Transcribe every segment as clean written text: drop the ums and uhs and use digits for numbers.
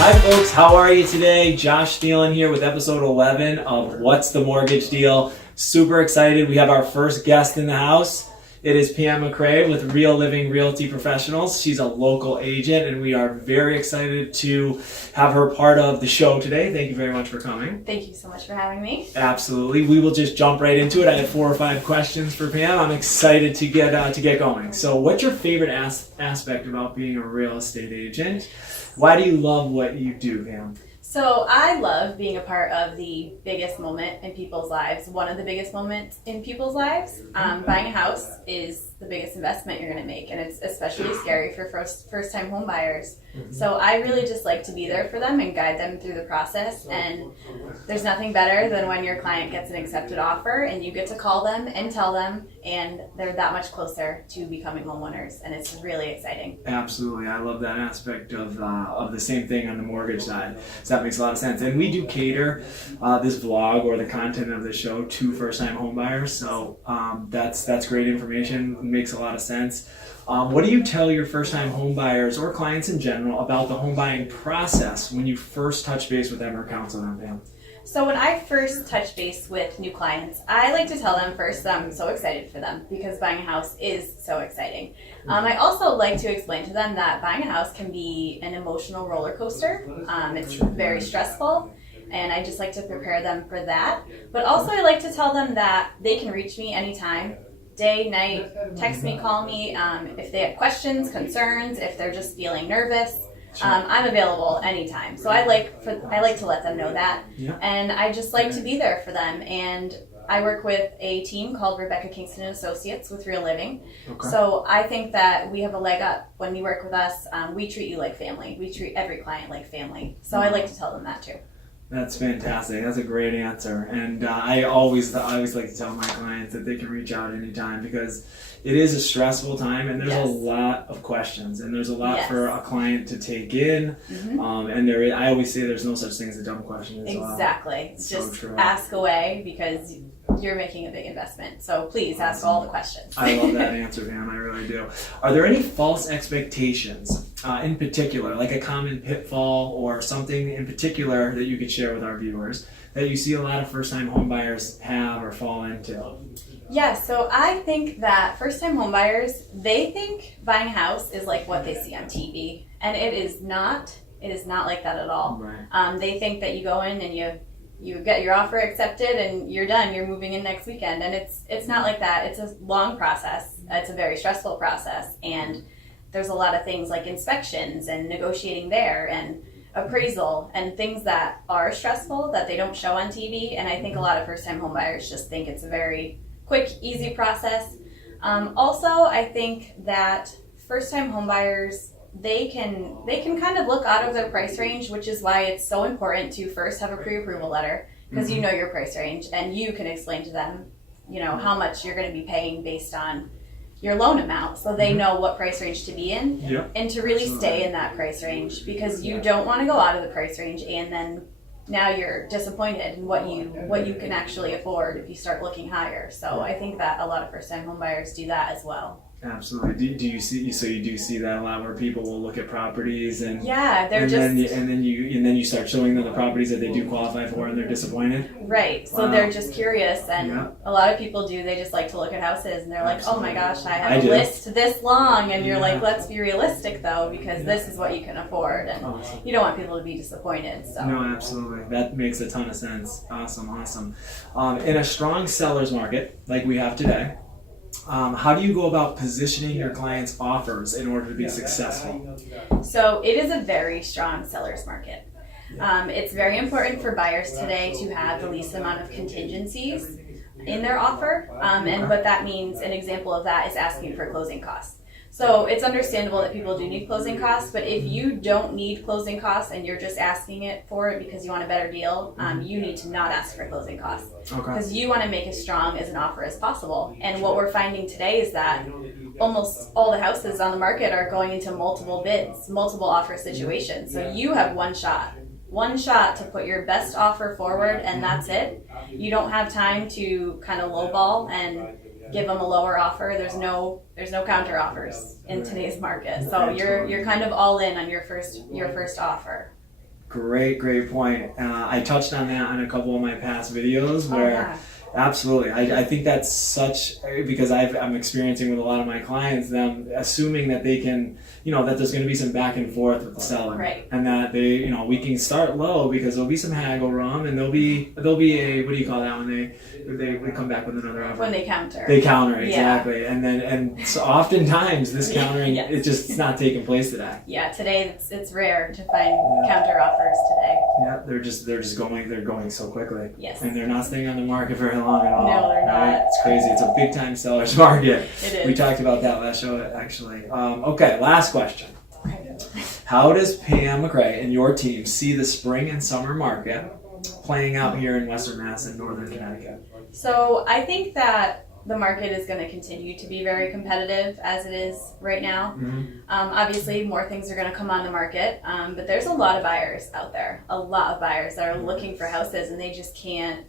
Hi folks, how are you today? Josh Thielen here with episode 11 of What's the Mortgage Deal? Super excited. We have our first guest in the house. It is Pam McCray with Real Living Realty Professionals. She's a local agent and we are very excited to have her part of the show today. Thank you very much for coming. Thank you so much for having me. Absolutely. We will just jump right into it. I have 4 or 5 questions for Pam. I'm excited to get going. So what's your favorite aspect about being a real estate agent? Why do you love what you do, Pam? So I love being a part of the biggest moment in people's lives. One of the biggest moments in people's lives. Buying a house is the biggest investment you're going to make, and it's especially scary for first-time home buyers. So I really just like to be there for them and guide them through the process. And there's nothing better than when your client gets an accepted offer and you get to call them and tell them, and they're that much closer to becoming homeowners, and it's really exciting. Absolutely. I love that aspect of the same thing on the mortgage side. So that makes a lot of sense. And we do cater this vlog or the content of the show to first-time home buyers. So that's great information. It makes a lot of sense. What do you tell your first-time home buyers or clients in general about the home buying process when you first touch base with them or counsel them, Pam? So when I first touch base with new clients, I like to tell them first that I'm so excited for them because buying a house is so exciting. I also like to explain to them that buying a house can be an emotional roller coaster. It's very stressful, and I just like to prepare them for that. But also I like to tell them that they can reach me anytime. Day, night, text me, call me, if they have questions, concerns, if they're just feeling nervous. I'm available anytime. So I like to let them know that. And I just like to be there for them. And I work with a team called Rebecca Kingston and Associates with Real Living. So I think that we have a leg up when you work with us. We treat you like family. We treat every client like family. So I like to tell them that too. That's fantastic. That's a great answer. And I always like to tell my clients that they can reach out anytime because it is a stressful time and there's a lot of questions and there's a lot for a client to take in. And I always say there's no such thing as a dumb question as well. Exactly. Just ask away because you're making a big investment. So please ask all the questions. I love that answer, Pam. I really do. Are there any false expectations in particular, like a common pitfall or something in particular that you could share with our viewers that you see a lot of first-time home buyers have or fall into? Yeah, so I think that first-time home buyers, they think buying a house is like what they see on TV, and it is not. It is not like that at all. Right. They think that you go in and you get your offer accepted and you're done. You're moving in next weekend, and it's not like that. It's a long process. It's a very stressful process, and there's a lot of things like inspections and negotiating there and appraisal and things that are stressful that they don't show on TV. And I think a lot of first-time home buyers just think it's a very quick, easy process. Also, I think that first-time home buyers, they can kind of look out of their price range, which is why it's so important to first have a pre-approval letter because you know your price range and you can explain to them, how much you're going to be paying based on your loan amount, so they know what price range to be in and to really stay in that price range because you don't want to go out of the price range and then now you're disappointed in what you can actually afford if you start looking higher. So I think that a lot of first-time home buyers do that as well. Absolutely. Do you see? So you do see that a lot where people will look at properties and then you start showing them the properties that they do qualify for and they're disappointed. Right. So they're just curious, and a lot of people do. They just like to look at houses and they're like, oh my gosh, I have a list this long, and you're like, let's be realistic though because this is what you can afford, and you don't want people to be disappointed. So no, absolutely, that makes a ton of sense. Awesome. In a strong seller's market like we have today. How do you go about positioning your clients' offers in order to be successful? So it is a very strong seller's market. It's very important for buyers today to have the least amount of contingencies in their offer. And what that means, an example of that is asking for closing costs. So it's understandable that people do need closing costs, but if you don't need closing costs and you're just asking it for it because you want a better deal, you need to not ask for closing costs because you want to make as strong as an offer as possible. And what we're finding today is that almost all the houses on the market are going into multiple bids, multiple offer situations. So you have one shot to put your best offer forward, and that's it. You don't have time to kind of lowball and give them a lower offer. There's no counter offers in today's market. So you're kind of all in on your first offer. Great point. I touched on that on a couple of my past videos where. Oh, yeah. Absolutely. I think that's such, because I'm experiencing with a lot of my clients, them assuming that they can, that there's going to be some back and forth with the seller. Right. And that they, we can start low because there'll be some haggle room and there'll be a, what do you call that when they come back with another offer? When they counter. They counter, exactly. Yeah. And so oftentimes this countering, yes. it's not taking place today. Yeah, today it's rare to find counter offers today. Yeah, they're going so quickly. Yes. And they're not staying on the market very long at all. No, they're not. Right? It's crazy. It's a big time seller's market. It is. We talked about that last show, actually. Okay, last question. Okay. How does Pam McCray and your team see the spring and summer market playing out here in Western Mass and Northern Connecticut? So I think that the market is going to continue to be very competitive as it is right now. Mm-hmm. Obviously, more things are going to come on the market, but there's a lot of buyers out there. A lot of buyers that are looking for houses, and they just can't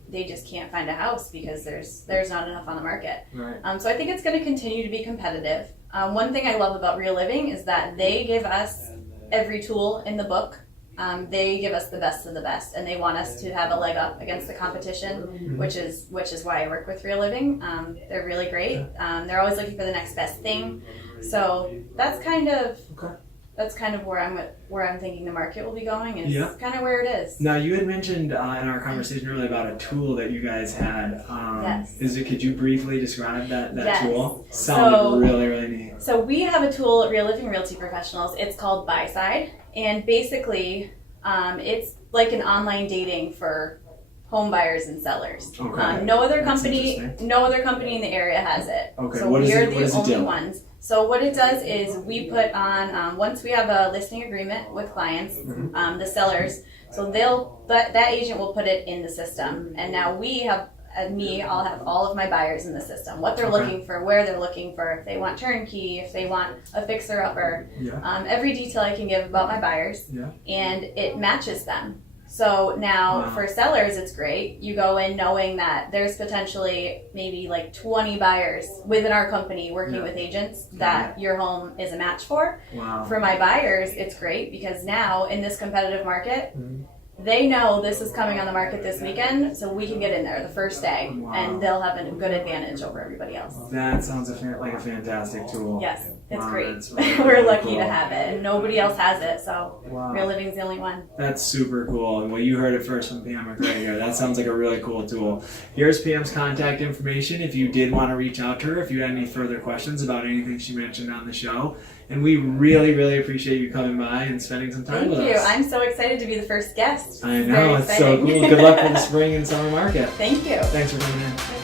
find a house because there's not enough on the market. Right. So I think it's going to continue to be competitive. One thing I love about Real Living is that they give us every tool in the book. They give us the best of the best, and they want us to have a leg up against the competition, which is why I work with Real Living. They're really great. They're always looking for the next best thing. So that's kind of where I'm thinking the market will be going. Is kind of where it is. Now you had mentioned in our conversation earlier about a tool that you guys had. Yes. Could you briefly describe that Yes. tool? Sounded really neat. So we have a tool at Real Living Realty Professionals. It's called Buy Side. And basically, it's like an online dating for home buyers and sellers. Okay. No other company in the area has it. Okay. So we are the only ones. So what it does is we put on once we have a listing agreement with clients, the sellers. So that agent will put it in the system, and now we have. I'll have all of my buyers in the system, what they're looking for, where they're looking for, if they want turnkey, if they want a fixer-upper, every detail I can give about my buyers, and it matches them. So now for sellers, it's great. You go in knowing that there's potentially maybe like 20 buyers within our company working with agents that your home is a match for. Wow. For my buyers, it's great because now in this competitive market, they know this is coming on the market this weekend, so we can get in there the first day, and they'll have a good advantage over everybody else. That sounds like a fantastic tool. Yes, it's great. Really, We're lucky cool. to have it, and nobody else has it, so Wow. Real Living's the only one. That's super cool. Well, you heard it first from Pam McCray here. That sounds like a really cool tool. Here's Pam's contact information if you did want to reach out to her, if you had any further questions about anything she mentioned on the show. And we really appreciate you coming by and spending some time with us. Thank you. I'm so excited to be the first guest. I know, it's so cool. Good luck with the spring and summer market. Thank you. Thanks for coming in.